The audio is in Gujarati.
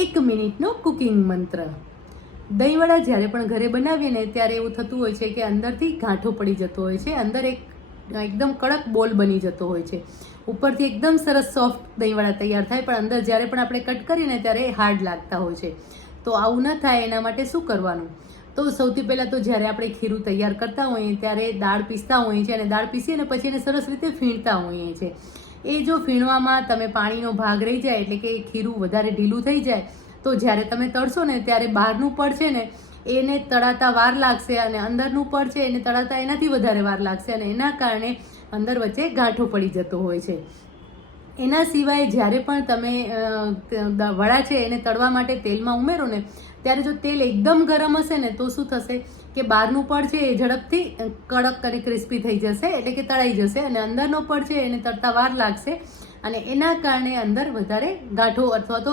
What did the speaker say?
એક મિનિટનો કુકિંગ મંત્ર દહીંવડા જ્યારે પણ ઘરે બનાવીએ ને ત્યારે એવું થતું હોય છે કે અંદરથી ગાંઠો પડી જતો હોય છે અંદર એક એકદમ કડક બોલ બની જતો હોય છે ઉપરથી એકદમ સરસ સોફ્ટ દહીંવડા તૈયાર થાય પણ અંદર જ્યારે પણ આપણે કટ કરીએ ને ત્યારે હાર્ડ લાગતા હોય છે તો આવું ન થાય એના માટે શું કરવાનું તો સૌથી પહેલાં તો જ્યારે આપણે ખીરું તૈયાર કરતા હોઈએ ત્યારે દાળ પીસતા હોઈએ છીએ અને દાળ પીસીએ ને પછી એને સરસ રીતે ફીણતા હોઈએ છીએ એ જો ફીણવામાં તમે પાણીનો ભાગ રહી જાય એટલે કે ખીરું વધારે ઢીલું થઈ જાય તો જ્યારે તમે તળશો ને ત્યારે બહારનું પડ છે ને એને તળાતા વાર લાગશે અને અંદરનું પડ છે એને તળાતા એનાથી વધારે વાર લાગશે અને એના કારણે અંદર વચ્ચે ગાંઠો પડી જતો હોય છે એના સિવાય જ્યારે પણ તમે વડા છે એને તળવા માટે તેલમાં ઉમેરો ને ત્યારે જો તેલ એકદમ ગરમ હશે ને તો શું થશે કે બહારનું પડ છે એ ઝડપથી કડક અને ક્રિસ્પી થઈ જશે એટલે કે તળાઈ જશે અને અંદરનો પડ છે એને તળતા વાર લાગશે અને એના કારણે અંદર વધારે ગાંઠો અથવા તો